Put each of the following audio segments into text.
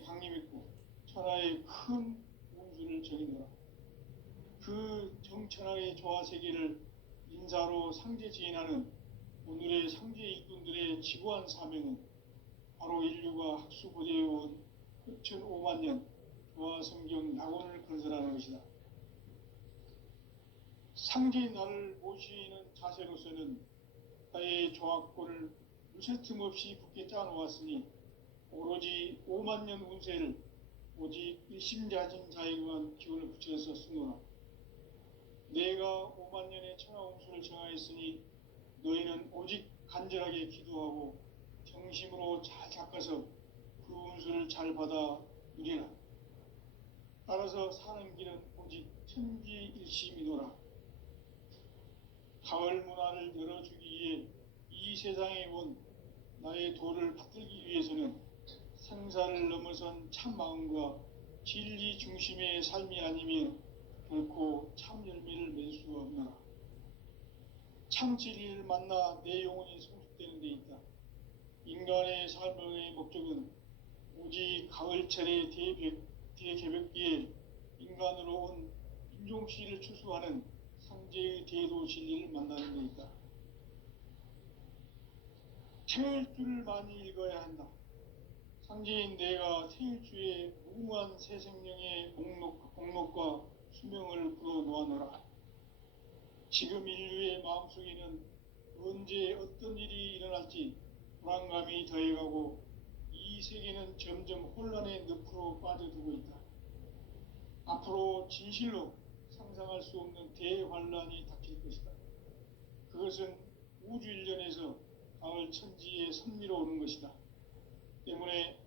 땅에 강림했고 천하의 큰 운수를 정의노라. 그 정천하의 조화세계를 인사로 상제 지인하는 오늘의 상제 일꾼들의 지구한 사명은 바로 인류가 학수고대해온 흑천 5만 년 조화성경 낙원을 건설하는 것이다. 상제의 나를 모시는 자세로서는 나의 조합권을 무쇠틈 없이 굳게 짜놓았으니 오로지 5만 년 운세를 오직 일심자진 자에게만 기운을 붙여서 쓰노라. 내가 5만 년의 천하 운수를 정하였으니 너희는 오직 간절하게 기도하고 정심으로 잘 닦아서 그 운수를 잘 받아 누리라. 따라서 사는 길은 오직 천지일심이노라. 가을 문화를 열어주기 위해 이 세상에 온 나의 도를 받들기 위해서는 생사를 넘어선 참 마음과 진리 중심의 삶이 아니면 결코 참 열매를 맺을 수가 없노라. 참 진리를 만나 내 영혼이 성숙되는 데 있다. 인간의 삶의 목적은 오직 가을철의 대개벽기에 인간으로 온 인종씨를 추수하는 상제의 대도 진리를 만나는 데 있다. 태일주를 많이 읽어야 한다. 상제인 내가 태일주의 무궁한 새 생명의 목록과 수명을 풀어 놓아노라. 지금 인류의 마음속에는 언제 어떤 일이 일어날지 불안감이 더해가고 이 세계는 점점 혼란의 늪으로 빠져들고 있다. 앞으로 진실로 상상할 수 없는 대환란이 닥칠 것이다. 그것은 우주 일련에서 가을 천지의 섭리로 오는 것이다. 때문에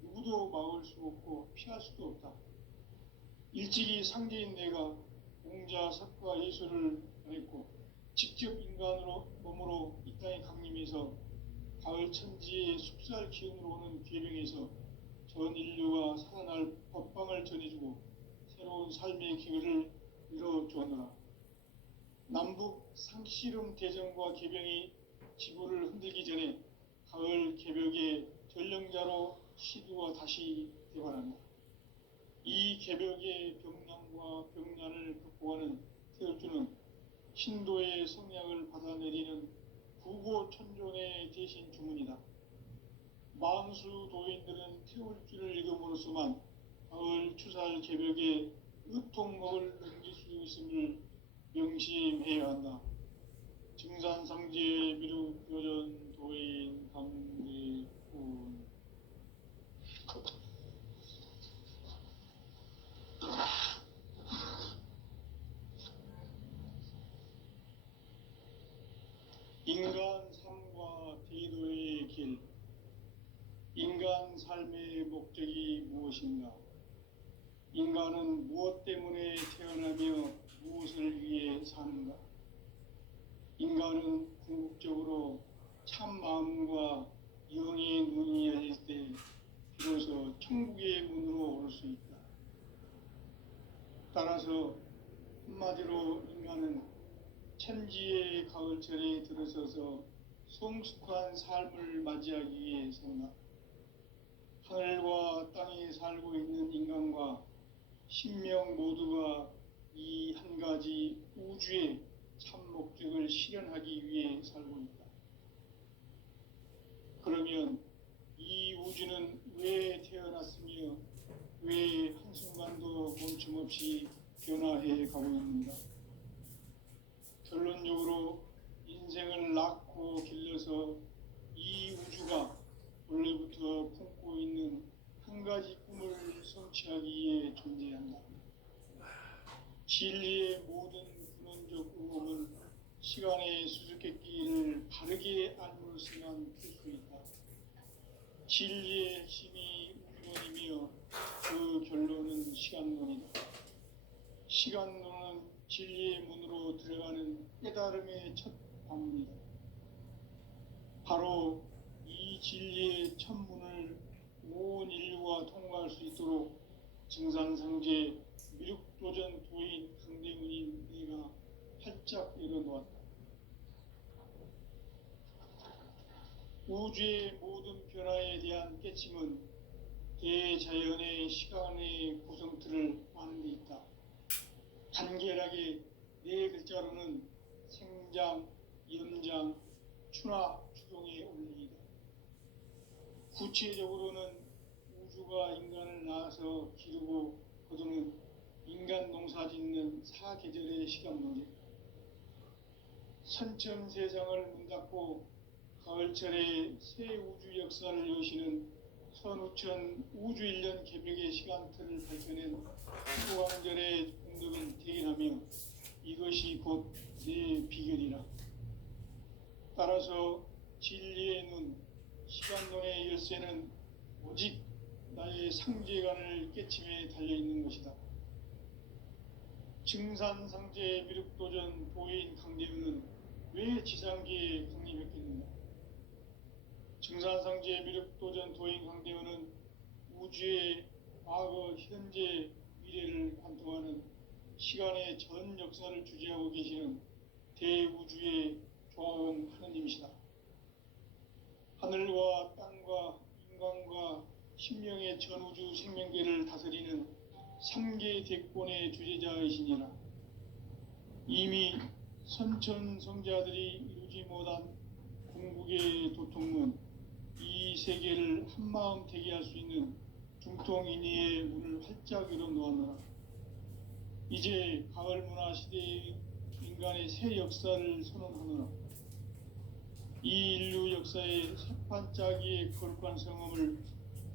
누구도 막을 수 없고 피할 수도 없다. 일찍이 상제인 내가 공자, 석가, 예수를 보냈고 직접 인간으로 몸으로 이 땅에 강림해서 가을 천지의 숲살 기운으로 오는 계명에서 전 인류가 살아날 법방을 전해주고 새로운 삶의 기회를 이뤄주었노라. 남북 상씨름 대전과 개병이 지구를 흔들기 전에 가을 개벽의 전령자로 시두가 다시 되발한다. 이 개벽의 병난과 병난을 극복하는 태울주는 신도의 성약을 받아내리는 구고천존의 대신 주문이다. 만수 도인들은 태울주를 읽음으로써만 가을 추살 개벽의 의통목을 넘길 수 있음을 명심해야 한다. 증산상제 미륵 요전 도인 강대군. 인간 삶과 대도의 길. 인간 삶의 목적이 무엇인가? 인간은 무엇 때문에 태어나며 무엇을 위해 사는가? 인간은 궁극적으로 참 마음과 영의 눈이 열릴 때 비로소 천국의 문으로 올 수 있다. 따라서 한마디로 인간은 천지의 가을철에 들어서서 성숙한 삶을 맞이하기 위해 산다. 하늘과 땅에 살고 있는 인간과 신명 모두가 이 한 가지 우주의 참 목적을 실현하기 위해 살고 있다. 그러면 이 우주는 왜 태어났으며 왜 한순간도 멈춤없이 변화해 가고 있는가? 결론적으로 인생을 낳고 길러서 이 우주가 원래부터 품고 있는 한 가지 꿈을 성취하기 위해 존재한다. 진리의 모든 근원적 의혹은 시간의 수수께끼를 바르게 알므로서만 풀 수 있다. 진리의 핵심이 우주론이며 그 결론은 시간론이다. 시간론은 진리의 문으로 들어가는 깨달음의 첫 방문이다. 바로 이 진리의 첫 문을 온 인류가 통과할 수 있도록 증산상제 미륵도전 도인 강대문인 내가 활짝 열어놓았다. 우주의 모든 변화에 대한 깨침은 대자연의 시간의 구성틀을 아는 데 있다. 간결하게 네 글자로는 생장, 연장, 추나 추동의 원리이다. 구체적으로는 우주가 인간을 낳아서 기르고 거두는 인간 농사 짓는 사계절의 시간 문제, 선천세상을 문 닫고 가을철에 새 우주 역사를 여시는 선우천 우주일년 개벽의 시간틀을 밝혀낸 소강절의 공덕은 대견하며 이것이 곧 내 비결이라. 따라서 진리의 눈, 시간론의 열쇠는 오직 나의 상제관을 깨침에 달려있는 것이다. 증산상제 미륵도전 도인 강대우는 왜 지상계에 강림했겠는가? 증산상제 미륵도전 도인 강대우는 우주의 과거, 현재, 미래를 관통하는 시간의 전 역사를 주재하고 계시는 대우주의 조화원 하느님이시다. 하늘과 땅과 인간과 신명의 전우주 생명계를 다스리는 3계 대권의 주재자이시니라. 이미 선천성자들이 이루지 못한 궁극의 도통문, 이 세계를 한마음 되게 할 수 있는 중통인의의 문을 활짝 열어 놓았노라. 이제 가을 문화 시대의 인간의 새 역사를 선언하노라. 이 인류 역사의 새판짜기의 거룩한 성험을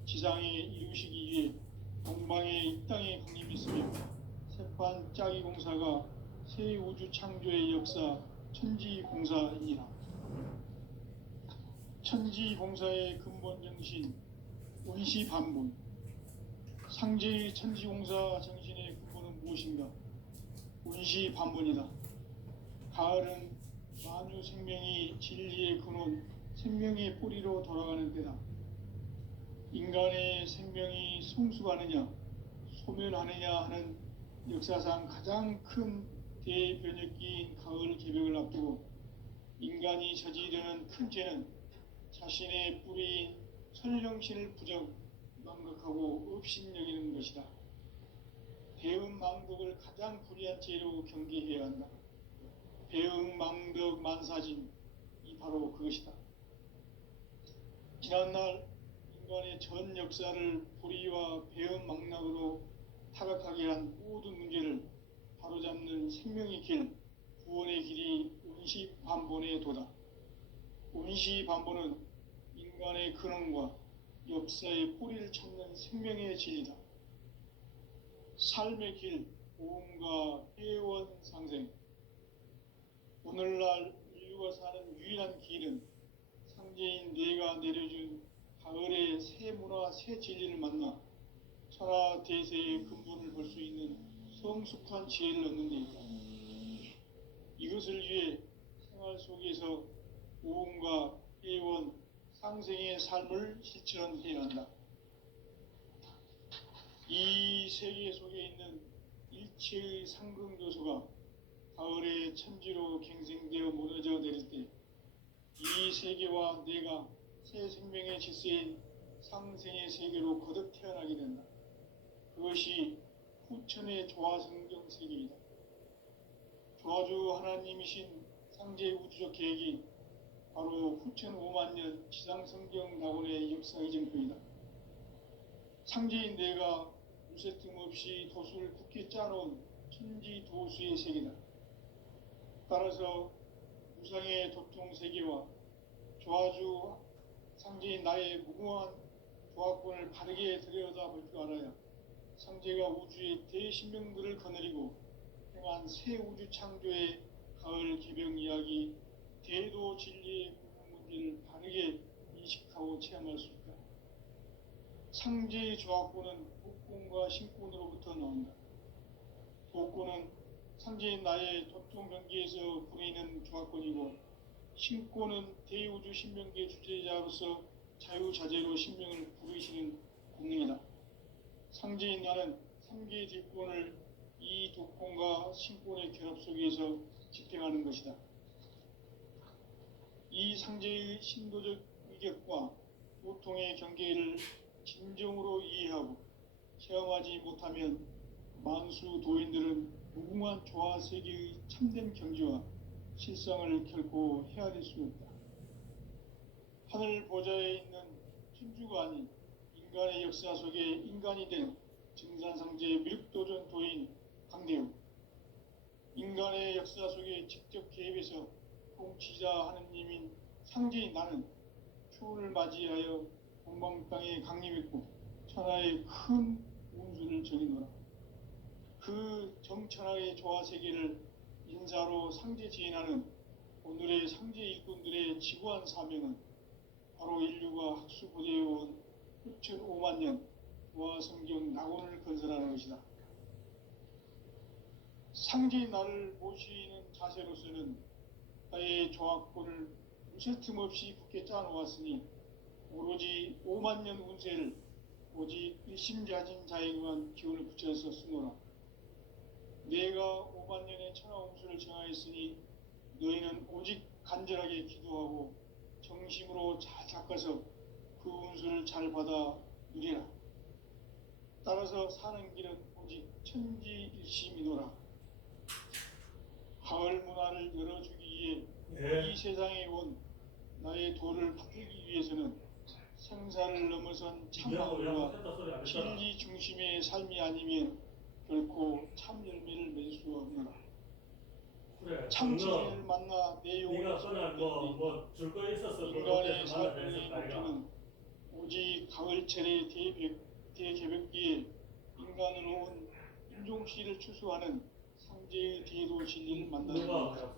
지상에 이루시기 위해 동방의 이 땅에 강림했으며 새판짜기 공사가 새 우주 창조의 역사 천지공사이니라. 천지공사의 근본 정신 원시반본, 상제의 천지공사 정신의 근본은 무엇인가? 원시반본이다. 가을은 만유 생명이 진리의 근원, 생명의 뿌리로 돌아가는 때다. 인간의 생명이 성숙하느냐, 소멸하느냐 하는 역사상 가장 큰 대변혁기인 가을 개벽을 앞두고 인간이 저지르는 큰 죄는 자신의 뿌리인 설령신을 부정, 망각하고 업신여기는 것이다. 배은망덕을 가장 불의한 죄로 경계해야 한다. 배은망덕 만사진, 이 바로 그것이다. 지난날 인간의 전 역사를 불의와 배은망락으로 타락하게 한 모든 문제를 바로잡는 생명의 길, 구원의 길이 원시반본의 도다. 원시반본은 인간의 근원과 역사의 뿌리를 찾는 생명의 진리다. 삶의 길, 보험과 회원 상생. 오늘날 인류가 사는 유일한 길은 상제인 내가 내려준 가을의 새 문화, 새 진리를 만나 천하 대세의 근본을 볼 수 있는 성숙한 지혜를 얻는 데 있다. 이것을 위해 생활 속에서 보험과 회원, 상생의 삶을 실천해야 한다. 이 세계 속에 있는 일체의 상극 요소가 가을의 천지로 갱생되어 무너져 내릴 때 이 세계와 내가 새 생명의 질서인 상생의 세계로 거듭 태어나게 된다. 그것이 후천의 조화성경 세계이다. 조화주 하나님이신 상제 우주적 계획이 바로 후천 5만 년 지상성경 낙원의 역사의 정표이다. 상제인 내가 무쇠 틈 없이 도수를 굳게 짜놓은 천지 도수의 세계다. 따라서 무상의 도통 세계와 조화주 상제인 나의 무궁한 조화권을 바르게 들여다볼 줄 알아야 상제가 우주의 대신명들을 거느리고 행한 새 우주 창조의 가을 개벽 이야기, 대도 진리의 궁극 문제를 바르게 인식하고 체험할 수 있다. 상제의 조화권은 복권과 신권으로부터 나온다. 복권은 상제인 나의 도통 경계에서 부리는 조화권이고, 신권은 대우주 신명계 주제자로서 자유자재로 신명을 부르시는 공능이다. 상제인 나는 3개의 뒷권을 이 도권과 신권의 결합 속에서 집행하는 것이다. 이 상제의 신도적 위격과 보통의 경계를 진정으로 이해 체험하지 못하면 만수 도인들은 무궁한 조화 세계의 참된 경지와 실상을 결코 헤아릴 수 없다. 하늘 보좌에 있는 천주가 아닌 인간의 역사 속에 인간이 된 증산상제 미륵도전 도인 강대우, 인간의 역사 속에 직접 개입해서 통치자 하느님인 상제인 나는 추운을 맞이하여 동방 땅에 강림했고 천하의 큰 운수를 전이노라. 그 정천하의 조화 세계를 인사로 상제 지인하는 오늘의 상제 일꾼들의 지구한 사명은 바로 인류가 학수고대해온 6,500만 년 조화 성경 낙원을 건설하는 것이다. 상제인 나를 모시는 자세로서는 나의 조화권을 무쇠 틈 없이 굳게 짜놓았으니 오로지 5만 년 운세를 오직 일심자진 자에게만 기운을 붙여서 쓰노라. 내가 5만 년의 천하 운수를 정하였으니 너희는 오직 간절하게 기도하고 정심으로 잘 닦아서 그 운수를 잘 받아 누리라. 따라서 사는 길은 오직 천지일심이노라. 가을 문화를 열어주기 위해 이 세상에 온 나의 도를 받들기 위해서는 생사를 넘어선 참마음과 진리 중심의 삶이 아니면 결코 참 열매를 맺을 수 없노라. 그래, 참 진리를 만나 내 영혼을 네가 그날 줄 거 있어서 인간의 삶의 목표는 오직 가을철의 대개벽기에 인간으로 온 인종씨를 추수하는 상제의 대도 진리를 만나는 것이다.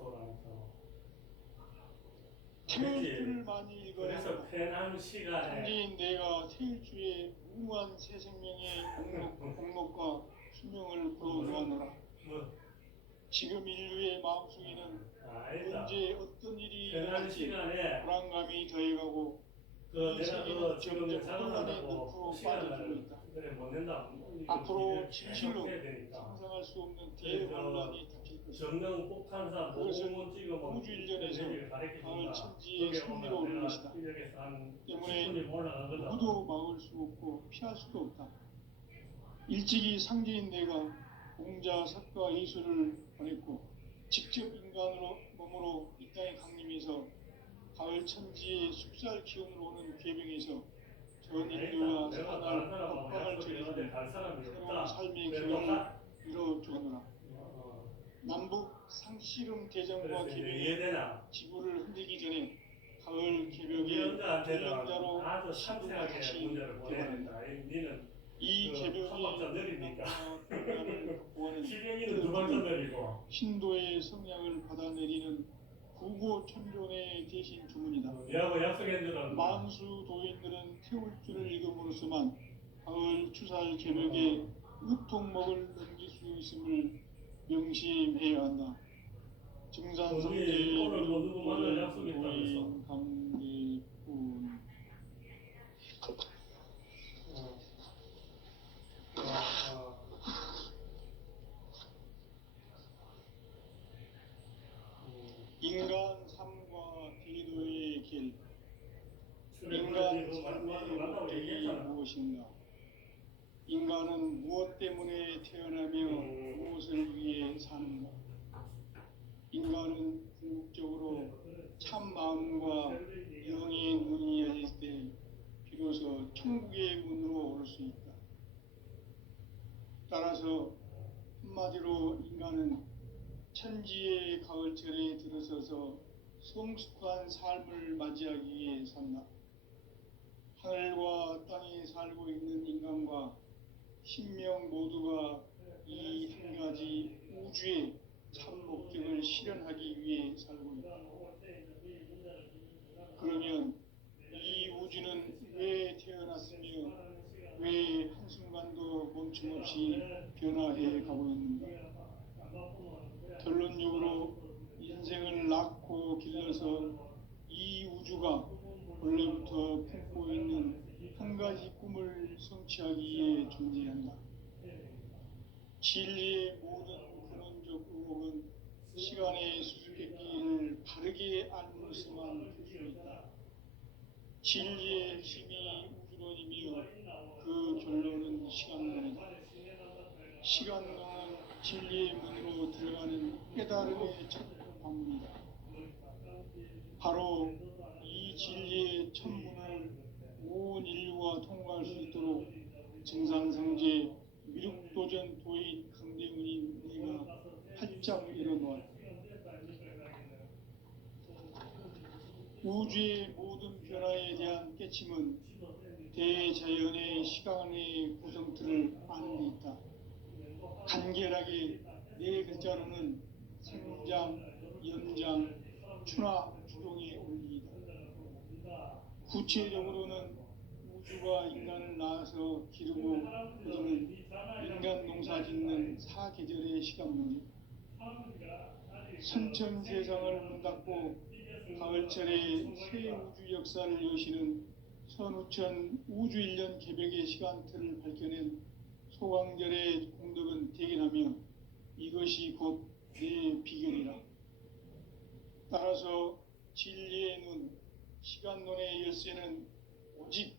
태일주를 많이 읽어야 그래서 편한 시간에 상제인 내가 태일주의 무궁한 새 생명의 공록과 수명을 불어놓아노라. 지금 인류의 마음속에는 언제 어떤 일이 일어날지 불안감이 더해가고 이 세계는 점점 혼란의 늪으로 빠져들고 있다. 앞으로 진실로 상상할 수 없는 대혼란이 닥칠 것이다. 그것은 우주 일련에서 가을 천지의 승리로 오는 것이다. 때문에 누구도 막을 수 없고 피할 수도 없다. 일찍이 상제인 내가 공자, 석가, 예수를 보냈고 직접 인간으로 몸으로 이 땅에 강림해서 가을 천지의 숙살 기운으로 오는 궤병에서 전 인류와 사날 법방을 저리고 새로운 삶의 기운을 이뤄주노라. 남북 상씨름 대전과 궤병이 지구를 흔들기 전에 가을 개벽에 전령자로 신동을 다시 개발한다. 이 개벽이 평야를 확보하는 신도의 성량을 받아내리는 구고천존의 대신 주문이다. 만수 도인들은 태울 줄을 읽음으로써만 가을 추살 개벽에 으통목을 넘길 수 있음을 명심해야 한다. 증산상제의 도인 강대군 인간 삶과 기도의 길. 인간 삶의 목적이 무엇인가? 인간은 무엇 때문에 태어나며 무엇을 위해 사는가? 인간은 궁극적으로 참 마음과 영의 눈이 열릴 때 비로소 천국의 문으로 오를 수 있다. 따라서 한마디로 인간은 천지의 가을철에 들어서서 성숙한 삶을 맞이하기 위해 산다. 하늘과 땅에 살고 있는 인간과 신명 모두가 이 한 가지 우주의 참 목적을 실현하기 위해 살고 있다. 그러면 이 우주는 왜 태어났으며 왜 한순간도 멈춤없이 변화해 가고 있는가? 결론적으로 인생을 낳고 길러서 이 우주가 원래부터 품고 있는 한 가지 꿈을 성취하기 위해 존재한다. 진리의 모든 근원적 의혹은 시간의 수수께끼를 바르게 알므로서만 풀 수 있다. 진리의 힘이 우주론이며 그 결론은 시간론이다. 시간론은 진리의 문으로 들어가는 깨달음의 첫 방문이다. 바로 이 진리의 첫 문을 온 인류가 통과할 수 있도록 증산성제 미륵도전 도인 강대문인 내가 활짝 일어놓았다. 우주의 모든 변화에 대한 깨침은 대자연의 시간의 구성틀을 아는 데 있다. 간결하게 네 글자로는 생장, 연장, 추나 추동의 원리이다. 구체적으로는 우주가 인간을 낳아서 기르고 거두는 인간 농사 짓는 사계절의 시간문이다. 선천 세상을 문닫고 가을철에 새 우주 역사를 여시는 선우천 우주일년 개벽의 시간틀을 밝혀낸 소강절의 공덕은 대견하며 이것이 곧 내 비결이라. 따라서 진리의 눈, 시간론의 열쇠는 오직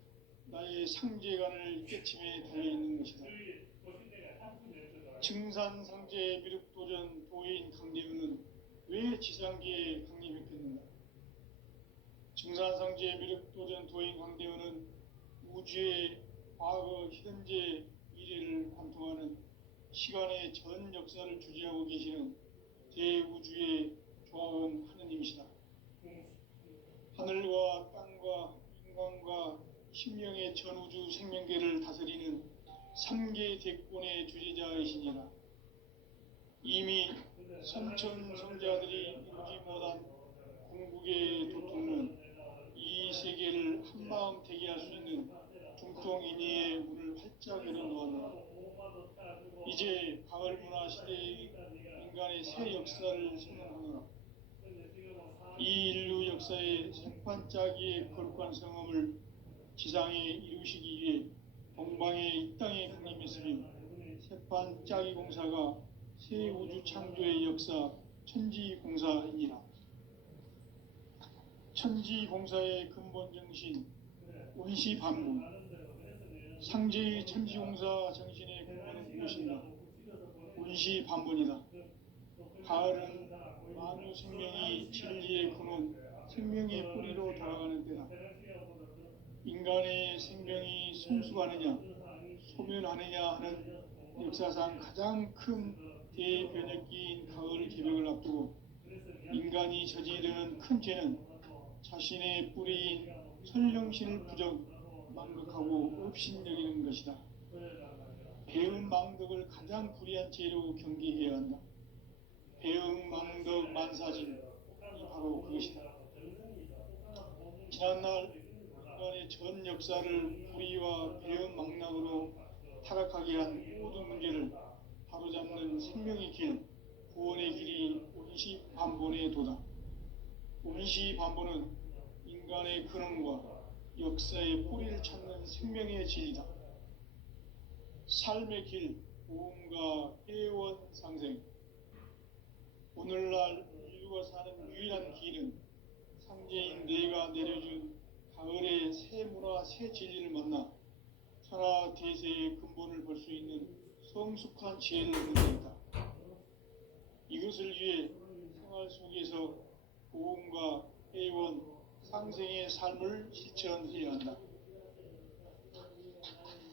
나의 상제관을 깨침에 달려있는 것이다. 증산상제 미륵도전 도인 강대문은 왜 지상계에 강림했겠는가? 증산상제 미륵도전 도인 강대문은 우주의 과거, 현재, 미래를 관통하는 시간의 전 역사를 주재하고 계시는 대우주의 조화원 하느님이시다. 하늘과 땅과 인간과 심령의 전우주 생명계를 다스리는 삼계 대권의 주재자이시니라. 이미 선천 성자들이 이루지 못한 궁극의 도통은 이 세계를 한마음 되게 할 수 있는 중통인의의 문을 활짝 열어놓았다. 이제 가을 문화 시대의 인간의 새 역사를 선언하노라. 이 인류 역사의 새반짝이의 거룩한 성험을 지상에 이루시기 위해 동방의 이 땅에 강림했으며 새반짝이 공사가 새 우주 창조의 역사 천지공사이니라. 천지공사의 근본 정신 운시반문, 상제의 천지공사 정신의 근본은 무엇인가? 운시반문이다. 가을은 만유 생명이 진리의 근원, 생명의 뿌리로 돌아가는 때다. 인간의 생명이 성숙하느냐, 소멸하느냐 하는 역사상 가장 큰 대변혁기인 가을 개벽을 앞두고 인간이 저지르는 큰 죄는 자신의 뿌리인 설령신을 망각하고 업신여기는 것이다. 배음 망덕을 가장 불의한 죄로 경계해야 한다. 배음 망덕 만사진이 바로 그것이다. 지난날 인간의 전 역사를 불의와 배음 망락으로 타락하게 한 모든 문제를 바로잡는 생명의 길, 구원의 길이 운시반본의 도다. 운시반본은 인간의 근원과 역사의 뿌리를 찾는 생명의 진리다. 삶의 길, 보험과 회원 상생. 오늘날 인류가 사는 유일한 길은 상제인 내가 내려준 가을의 새 문화, 새 진리를 만나 천하 대세의 근본을 볼 수 있는 성숙한 지혜를 얻는 데 있다. 이것을 위해 생활 속에서 보험과 회원, 상생의 삶을 실천해야 한다.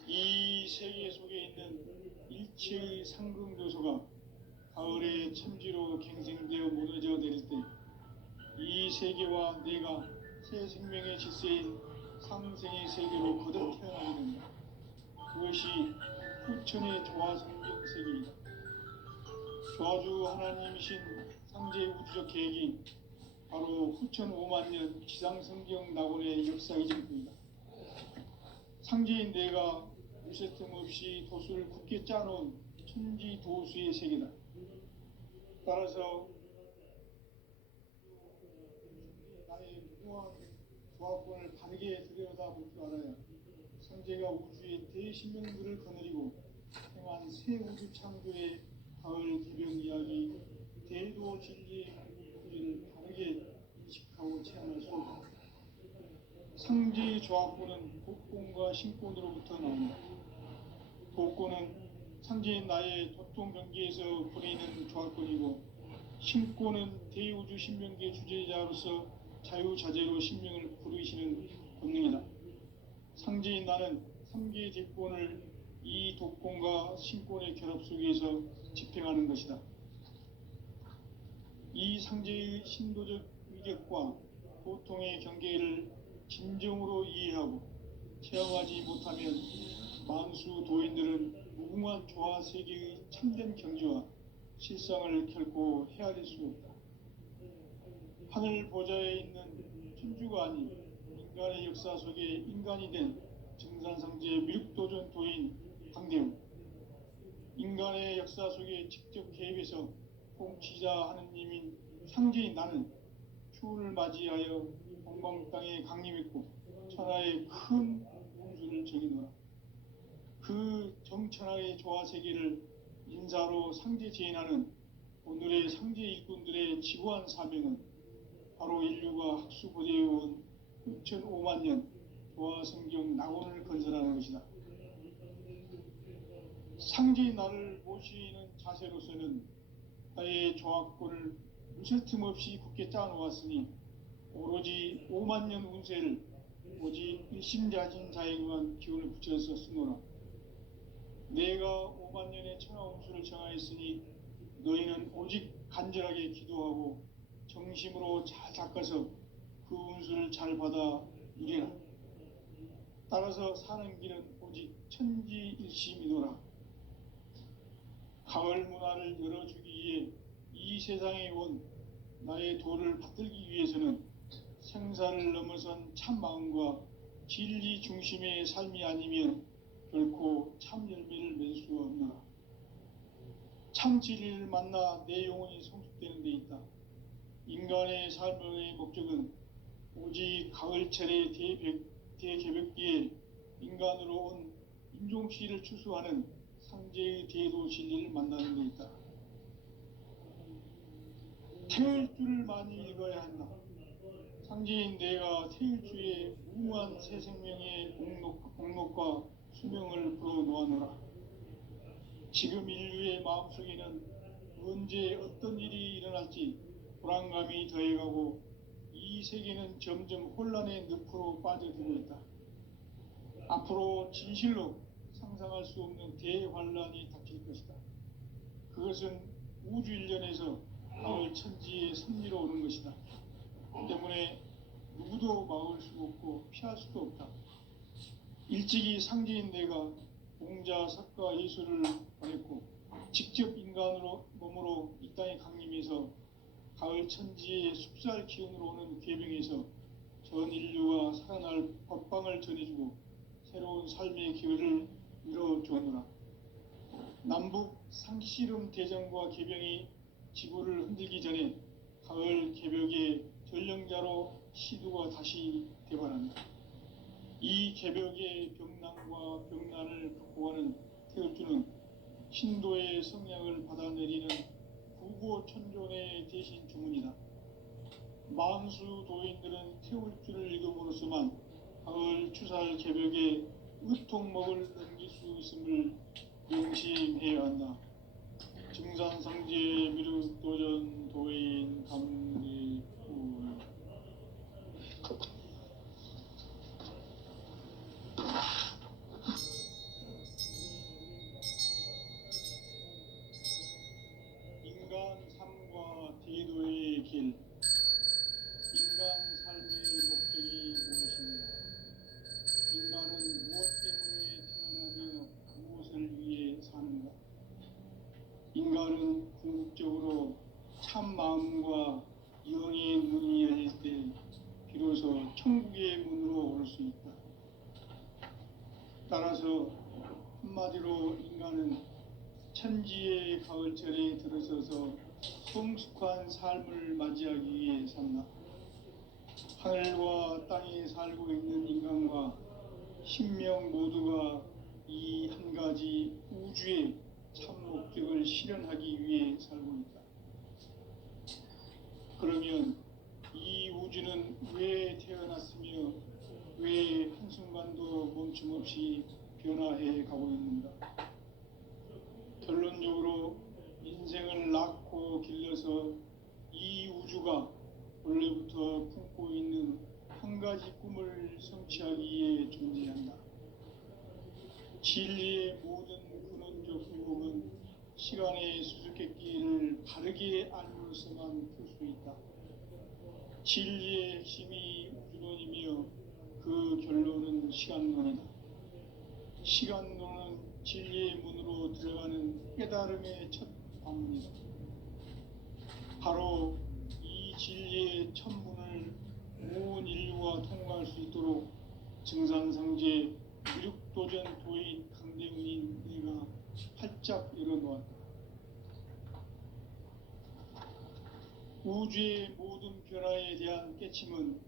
이 세계 속에 있는 일체의 상금교소가 가을의 천지로 갱생되어 무너져 내릴 때 이 세계와 내가 새 생명의 질서인 상생의 세계로 거듭 태어나게 된다. 그것이 후천의 조화성경 세계이다. 조화주 하나님이신 상제 우주적 계획이 바로 후천 5만 년 지상성경 낙원의 역사이실 뿐이다. 상제인 내가 무쇠 틈 없이 도수를 굳게 짜놓은 천지도수의 세계다. 따라서 나의 무한 조합권을 바르게 들여다볼 줄 알아야 상제가 우주의 대신명들을 거느리고 행한 새 우주 창조의 가을 개벽 이야기, 대도 진리의 구조를 바르게 인식하고 체험할 수 있다. 상제의 조합권은 복권과 신권으로부터 나온다. 복권은 상제인 나의 도통 경계에서 보내는 조합권이고 신권은 대우주 신명계 주제자로서 자유자재로 신명을 부르시는 권능이다. 상제인 나는 3개의 대권을 이 독권과 신권의 결합 속에서 집행하는 것이다. 이 상제의 신도적 위격과 보통의 경계를 진정으로 이해하고 체험하지 못하면 만수 도인들은 무궁한 조화 세계의 참된 경지와 실상을 결코 헤아릴 수 없다. 하늘 보좌에 있는 천주가 아닌 인간의 역사 속에 인간이 된 증산상제 미륵도전 도인 강대우, 인간의 역사 속에 직접 개입해서 통치자 하느님인 상제인 나는 추운을 맞이하여 동방 땅에 강림했고 천하의 큰 운수를 정해놓아 그 정천하의 조화 세계를 인사로 상제 제인하는 오늘의 상제 일꾼들의 지구한 사명은 바로 인류가 학수고대해온 6,5만 년 조화 성경 낙원을 건설하는 것이다. 상제인 나를 모시는 자세로서는 나의 조합권을 무슨 틈 없이 굳게 짜놓았으니 오로지 5만 년 운세를 오직 일심자진 자에게만 기운을 붙여서 쓰노라. 내가 5만 년의 천하 운수를 정하였으니 너희는 오직 간절하게 기도하고 정심으로 잘 닦아서 그 운수를 잘 받아 이래라. 따라서 사는 길은 오직 천지일심이노라. 가을 문화를 열어주기 위해 이 세상에 온 나의 도를 받들기 위해서는 생사를 넘어선 참 마음과 진리 중심의 삶이 아니면 결코 참 열매를 맺을 수 없노라. 참 진리를 만나 내 영혼이 성숙되는 데 있다. 인간의 삶의 목적은 오직 가을철의 대개벽기에 인간으로 온 인종씨를 추수하는 상제의 대도 진리를 만나는 데 있다. 태울 줄을 많이 읽어야 한다. 상제인 내가 태일주의 무한 새 생명의 공록과 수명을 불어놓아노라. 지금 인류의 마음속에는 언제 어떤 일이 일어날지 불안감이 더해가고 이 세계는 점점 혼란의 늪으로 빠져들고 있다. 앞으로 진실로 상상할 수 없는 대환란이 닥칠 것이다. 그것은 우주 일련에서 가을 천지의 섭리로 오는 것이다. 때문에 누구도 막을 수 없고 피할 수도 없다. 일찍이 상제인 내가 공자, 석가, 예수를 보냈고 직접 인간으로 몸으로 이 땅에 강림해서 가을 천지의 숲살 기운으로 오는 계명에서 전 인류가 살아날 법방을 전해주고 새로운 삶의 기회를 이뤄주었노라. 남북 상씨름 대전과 개병이 지구를 흔들기 전에 가을 개벽의 전령자로 시두가 다시 대발한다. 이 개벽의 병난과 병난을 극복하는 태울주는 신도의 성량을 받아내리는 구고천존의 대신 주문이다. 만수 도인들은 태울주를 읽음으로써만 가을 추살 개벽에 의통목을 넘길 수 있음을 명심해야 한다. 증산상제 미륵도전 도인 감리후. 인간 삶과 대도의 길. 인간 삶의 목적이 무엇인가? 인간은 무엇 때문에 태어나며 무엇을 위해 사는가? 인간은 궁극적으로 참 마음과 영의 문이 열릴 때 비로소 천국의 문으로 올 수 있다. 따라서 한마디로 인간은 천지의 가을철에 들어서서 성숙한 삶을 맞이하기 위해 산다. 하늘과 땅에 살고 있는 인간과 신명 모두가 이 한 가지 우주의 참 목적을 실현하기 위해 살고 있다. 그러면 이 우주는 왜 태어났으며 왜 한순간도 멈춤없이 변화해 가고 있는가? 흙으로 길러서 이 우주가 원래부터 품고 있는 한 가지 꿈을 성취하기 위해 존재한다. 진리의 모든 근원적 의혹은 시간의 수수께끼를 바르게 알므로서만 풀 수 있다. 진리의 핵심이 우주론이며 그 결론은 시간론이다. 시간론은 진리의 문으로 들어가는 깨달음의 첫 방문이다. 바로 이 진리의 첫 문을 온 인류가 통과할 수 있도록 증산상제 미륵도전 도인 강대훈인 내가 활짝 열어놓았다. 우주의 모든 변화에 대한 깨침은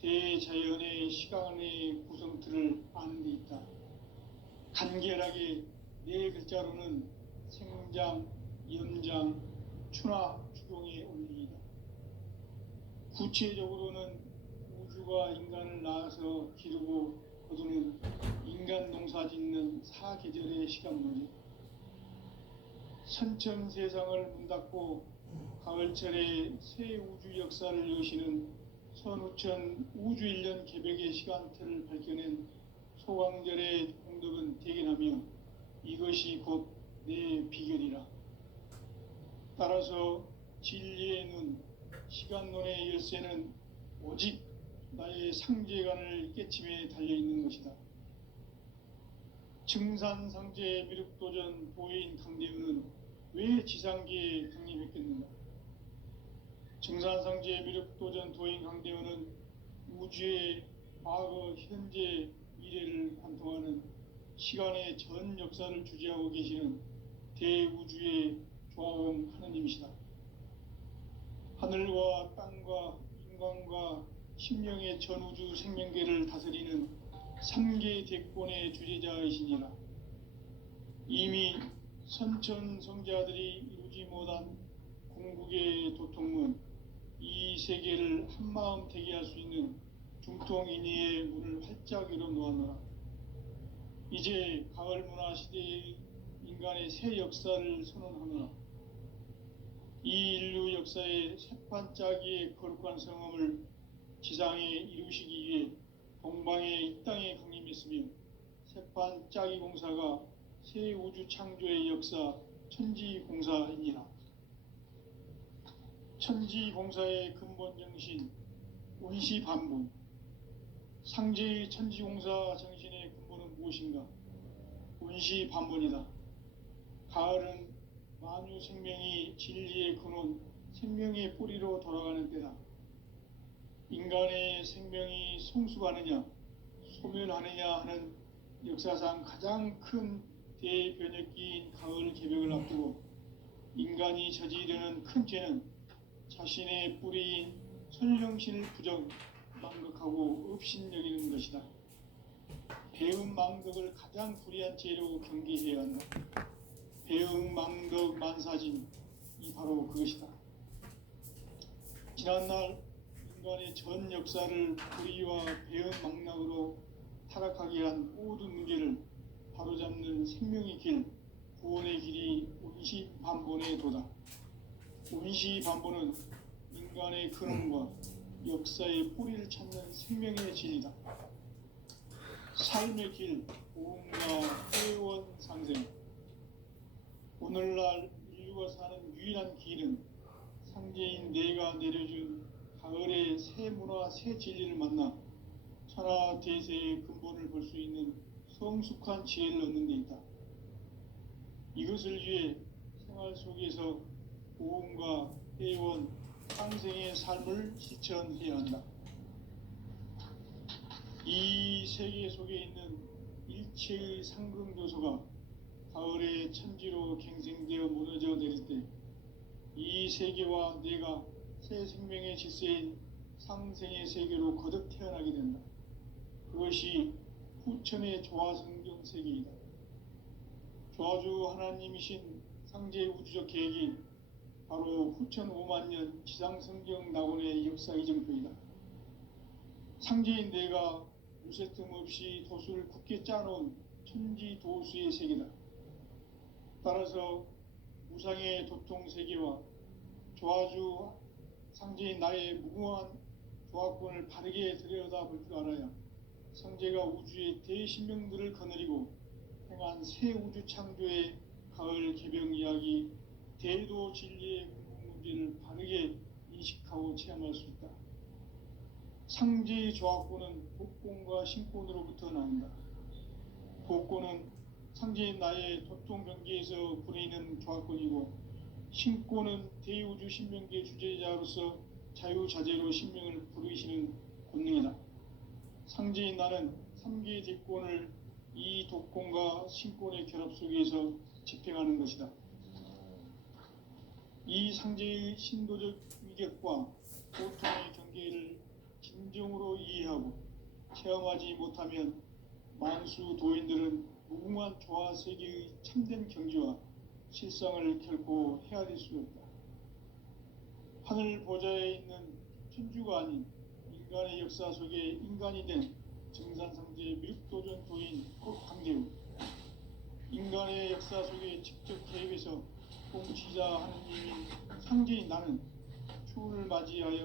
대자연의 시간의 구성틀을 아는 데 있다. 간결하게 네 글자로는 생장, 연장, 추나 추동의 원리이다. 구체적으로는 우주가 인간을 낳아서 기르고 거두는 인간 농사 짓는 사계절의 시간론이다. 선천 세상을 문 닫고 가을철에 새 우주 역사를 여시는 선우천 우주일년 개벽의 시간틀을 밝혀낸 소강절의 공덕은 대견하며 이것이 곧 내 비결이라. 따라서 진리의 눈, 시간론의 열쇠는 오직 나의 상제관을 깨침에 달려있는 것이다. 증산상제 미륵도전 도인 강대훈은 왜 지상계에 강림했겠는가? 증산상제 미륵도전 도인 강대훈은 우주의 과거, 현재, 미래를 관통하는 시간의 전 역사를 주재하고 계시는 대우주의 조화원 하느님이시다. 하늘과 땅과 인간과 심령의 전우주 생명계를 다스리는 3계 대권의 주재자이시니라. 이미 선천성자들이 이루지 못한 궁극의 도통문, 이 세계를 한마음 되게 할 수 있는 중통인의의 문을 활짝 열어놓았노라. 이제 가을 문화 시대의 인간의 새 역사를 선언하노라. 이 인류 역사의 새판짜기의 거룩한 성함을 지상에 이루시기 위해 동방의 이 땅에 강림했으며 새판짜기 공사가 새 우주 창조의 역사 천지공사이니라. 천지공사의 근본 정신 운시반분. 상제의 천지공사 정신의 근본은 무엇인가? 운시반분이다. 가을은 만유 생명이 진리의 근원, 생명의 뿌리로 돌아가는 때다. 인간의 생명이 성숙하느냐, 소멸하느냐 하는 역사상 가장 큰 대변혁기인 가을 개벽을 앞두고 인간이 저지르는 큰 죄는 자신의 뿌리인 선령신을 부정, 망극하고 업신여기는 것이다. 배음 망덕을 가장 불의한 죄로 경계해야 한다. 배음 망덕 만사진이 바로 그것이다. 지난날 인간의 전 역사를 불의와 배음 망락으로 타락하게 한 모든 문제를 바로잡는 생명의 길, 구원의 길이 운시반본의 도다. 운시반본은 인간의 근원과 역사의 뿌리를 찾는 생명의 진리다. 삶의 길, 보험과 회원 상생. 오늘날 인류가 사는 유일한 길은 상제인 내가 내려준 가을의 새 문화, 새 진리를 만나 천하 대세의 근본을 볼 수 있는 성숙한 지혜를 얻는 데 있다. 이것을 위해 생활 속에서 보험과 회원, 상생의 삶을 실천해야 한다. 이 세계 속에 있는 일체의 상승교소가 가을의 천지로 갱생되어 무너져 내릴 때 이 세계와 내가 새 생명의 질서인 상생의 세계로 거듭 태어나게 된다. 그것이 후천의 조화성경 세계이다. 조화주 하나님이신 상제의 우주적 계획이 바로 후천 5만년 지상성경 낙원의 역사 이정표이다. 상제인 내가 무쇠 틈 없이 도수를 굳게 짜놓은 천지 도수의 세계다. 따라서 무상의 도통 세계와 조아주 상제인 나의 무궁한 조합권을 바르게 들여다볼 줄 알아야 성제가 우주의 대신명들을 거느리고 행한 새 우주 창조의 가을 개병 이야기, 대도 진리의 궁극 문제를 바르게 인식하고 체험할 수 있다. 상제의 조합권은 복권과 신권으로부터 나온다. 복권은 상제인 나의 도통 경계에서 부리는 조합권이고, 신권은 대우주 신명계 주제자로서 자유자재로 신명을 부르시는 권능이다. 상제인 나는 3개의 대권을 이 독권과 신권의 결합 속에서 집행하는 것이다. 이 상제의 신도적 위격과 고통의 경계를 진정으로 이해하고 체험하지 못하면 만수 도인들은 무궁한 조화 세계의 참된 경지와 실상을 결코 헤아릴 수 없다. 하늘 보좌에 있는 천주가 아닌 인간의 역사 속에 인간이 된 증산상제 미륵도전 도인 강대우, 인간의 역사 속에 직접 개입해서 공치자 하느님인 상제인 나는 추후를 맞이하여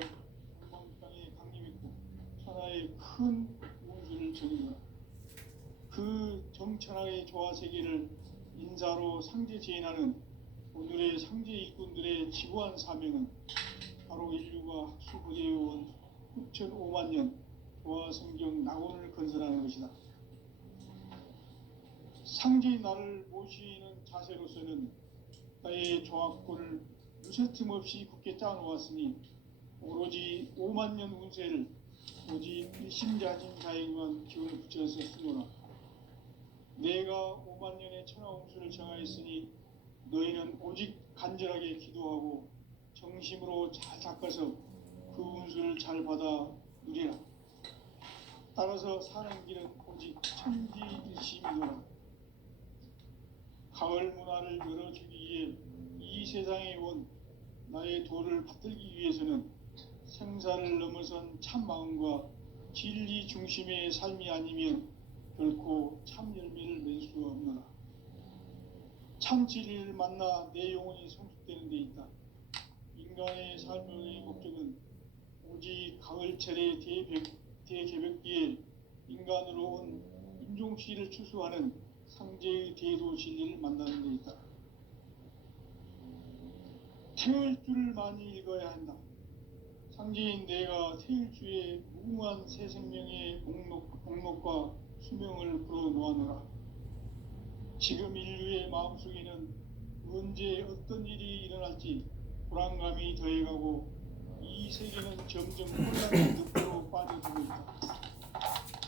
동방땅에 강림했고 천하의 큰 운수를 전이노라. 그 정천하의 조화세계를 인사로 상제 제인하는 오늘의 상제 일꾼들의 지구한 사명은 바로 인류가 학수부대해온 6,500만 년 조화성경 낙원을 건설하는 것이다. 상제인 나를 모시는 자세로서는 나의 조합권을 무쇠틈 없이 굳게 짜놓았으니 오로지 5만 년 운세를 오직 일심자진 자에게만 기운을 붙여서 쓰노라. 내가 5만 년의 천하운수를 정하였으니 너희는 오직 간절하게 기도하고 정심으로 잘 닦아서 그 운수를 잘 받아 누리라. 따라서 사는 길은 오직 천지일심이노라. 가을 문화를 열어주기 위해 이 세상에 온 나의 도를 받들기 위해서는 생사를 넘어선 참 마음과 진리 중심의 삶이 아니면 결코 참 열매를 맺을 수 없노라. 참 진리를 만나 내 영혼이 성숙되는 데 있다. 인간의 삶의 목적은 오직 가을철의 대개벽기에 인간으로 온 인종씨를 추수하는 상제의 대도 진리를 만나는 데 있다. 태일주를 많이 읽어야 한다. 상제인 내가 태일주의 무궁한 새 생명의 목록과 수명을 풀어놓아노라. 지금 인류의 마음속에는 언제 어떤 일이 일어날지 불안감이 더해가고 이 세계는 점점 혼란의 늪으로 빠져들고 있다.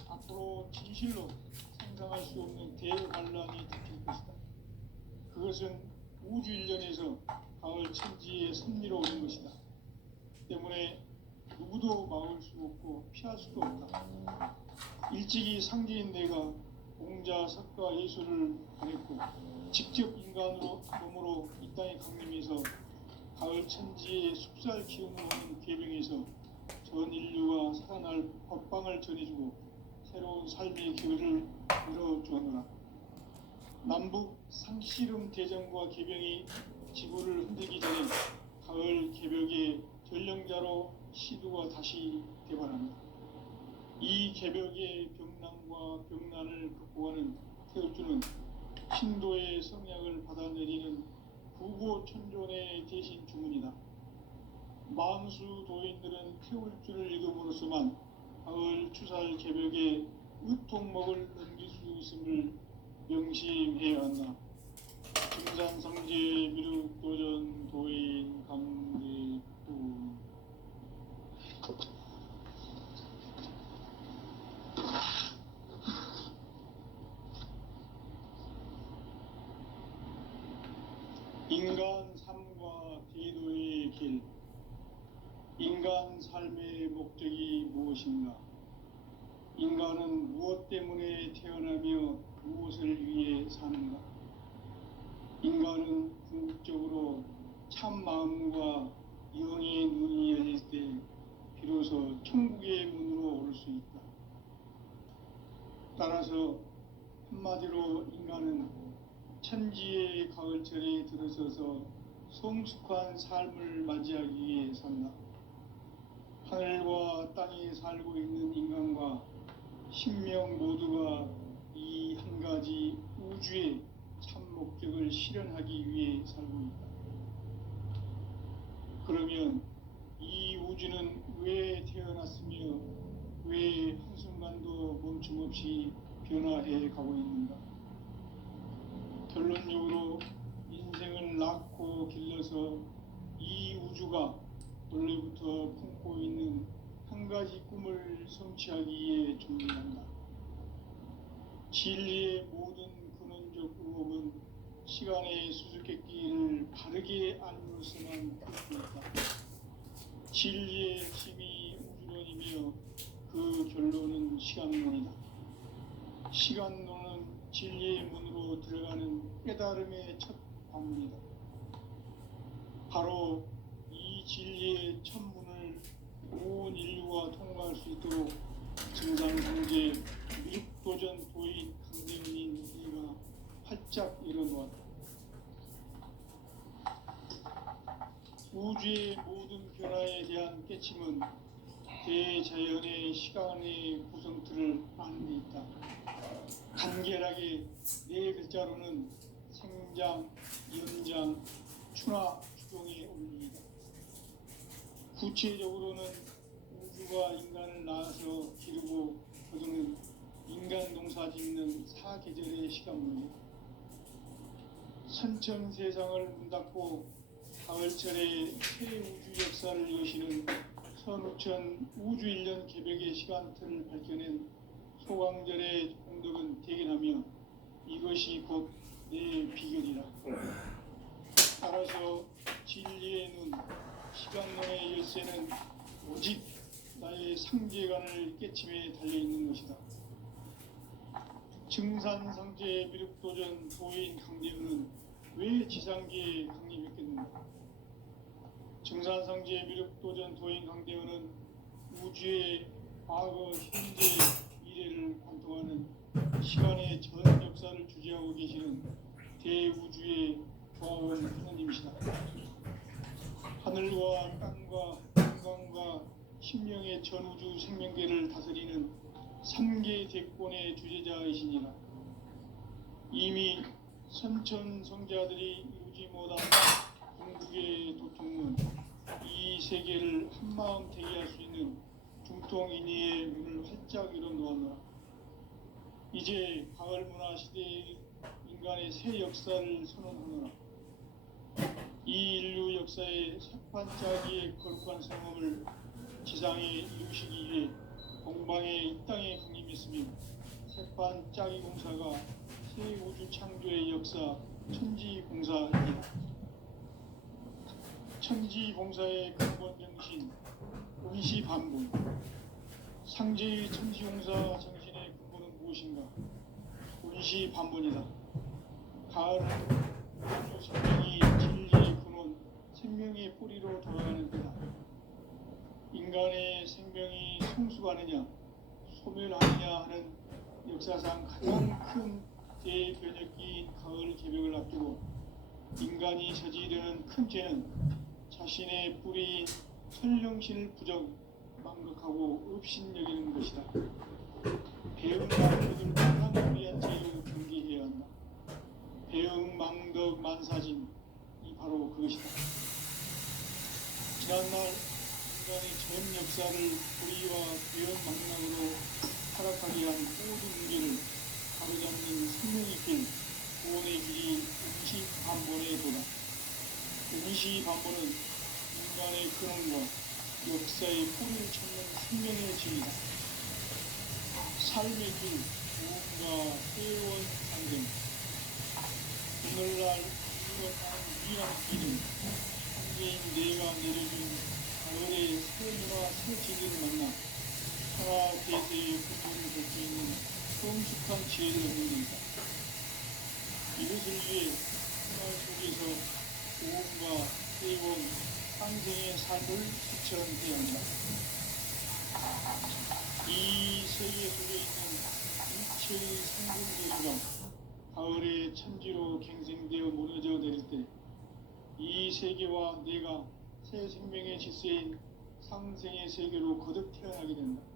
앞으로 진실로 상상할 수 없는 대환란이 닥칠 것이다. 그것은 우주 일련에서 가을 천지의 섭리로 오는 것이다. 때문에 누구도 막을 수 없고 피할 수도 없다. 일찍이 상제인 내가 공자, 석가, 예술을 가렸고 직접 인간으로 몸으로 이 땅에 강림해서 가을 천지의 숲살 기운을 오는 계병에서 전 인류가 살아날 법방을 전해주고 새로운 삶의 기회를 열어주었노라. 남북 상씨름 대전과 계병이 지구를 흔들기 전에 가을 개벽의 전령자로 시두가 다시 개발합니다. 이 개벽의 병난과 병난을 극복하는 태울주는 신도의 성약을 받아내리는 부고천존의 대신 주문이다. 만수 도인들은 태울주를 읽음으로써만 가을 추살 개벽의 의통목을 넘길 수 있음을 명심해야 한다. 증산성제 미륵도전 도인 강대도 인간 삶과 대도의 길. 인간 삶의 목적이 무엇인가? 인간은 무엇 때문에 태어나며 무엇을 위해 사는가? 인간은 궁극적으로 참 마음과 영의 눈이 열릴 때 비로소 천국의 문으로 오를 수 있다. 따라서 한마디로 인간은 천지의 가을철에 들어서서 성숙한 삶을 맞이하기 위해 산다. 하늘과 땅에 살고 있는 인간과 신명 모두가 이 한 가지 우주의 참 목적을 실현하기 위해 살고 있다. 그러면 이 우주는 왜 태어났으며 왜 한순간도 멈춤 없이 변화해 가고 있는가? 결론적으로 인생을 낳고 길러서 이 우주가 원래부터 품고 있는 한 가지 꿈을 성취하기 위해 존재한다. 진리의 모든 근원적 의혹은 시간의 수수께끼를 바르게 알므로서만 풀고 있다. 진리의 핵심이 우주론이며 그 결론은 시간론이다. 시간론은 진리의 문으로 들어가는 깨달음의 첫 관문이다. 바로 이 진리의 첫 문을 온 인류가 통과할 수 있도록 증산성제 미륵도전 도인 강대훈인 이가 활짝 일어놓았다. 우주의 모든 변화에 대한 깨침은 대자연의 시간의 구성틀을 아는 데 있다. 간결하게 네 글자로는 생장, 연장, 추나 추종의 원리이다. 구체적으로는 우주가 인간을 낳아서 기르고 거두는 인간 농사 짓는 사계절의 시간문이다. 선천 세상을 문 닫고 가을철에 새 우주 역사를 여시는 선우천 우주일년 개벽의 시간틀을 밝혀낸 소강절의 공덕은 대견하며 이것이 곧 내 비결이라. 따라서 진리의 눈, 시간론의 열쇠는 오직 나의 상제관을 깨침에 달려있는 것이다. 증산상제 미륵도전 도인 강대훈은 왜 지상계에 강림했겠는가? 증산상제 미륵도전 도인 강대훈은 우주의 과거, 현재, 미래를 관통하는 시간의 전 역사를 주재하고 계시는 대우주의 조화원 하나님이시다. 하늘과 땅과 인간과 신명의 전우주 생명계를 다스리는 3계 대권의 주제자이시니라. 이미 선천성자들이 이루지 못한 궁극의 도통은 이 세계를 한마음 되게 할 수 있는 중통인의의 문을 활짝 열어놓았노라. 이제 가을 문화 시대의 인간의 새 역사를 선언하노라. 이 인류 역사의 색반짝이의 거룩한 성험을 지상에 이루시기 위해 공방에 이 땅에 강림했으며 색반짝이 공사가 새 우주 창조의 역사 천지공사이다. 천지공사의 근본 정신 운시반분. 상제의 천지공사 정신의 근본은 무엇인가? 운시반분이다. 가을은 우주 생명이 진리의 근원, 생명의 뿌리로 돌아가는 때다. 인간의 생명이 성숙하느냐 소멸하느냐 하는 역사상 가장 큰 대변혁기인 가을 개벽을 앞두고 인간이 저지르는 큰 죄는 자신의 뿌리인 설령신을 부정 망각하고 업신여기는 것이다. 배은 망덕을 가장 위한 죄로 경계해야 한다. 배은 망덕 만사진 이 바로 그것이다. 지난날 인간의 전 역사를 불의와 배은 망락으로 타락하게 한 모든 문제를 바로잡는 생명의 길, 구원의 길이 운시반본의 도다. 운시반본은 인간의 근원과 역사의 뿌리를 찾는 생명의 진리다. 삶의 길, 무언가 회원 상생. 오늘날 이것한 위한 길은 한계인 내가 내려준 가을의 새 문화 새 진리를 만나 하나 대세의 근본을 볼 수 있는 성숙한 지혜를 얻는 것이다. 이것을 위해 생활 속에서 오음과 회원, 상생의 삶을 실천해야 한다. 이 세계 속에 있는 일체의 생존 재주가 가을의 천지로 갱생되어 무너져 내릴 때 이 세계와 내가 새 생명의 질서인 상생의 세계로 거듭 태어나게 된다.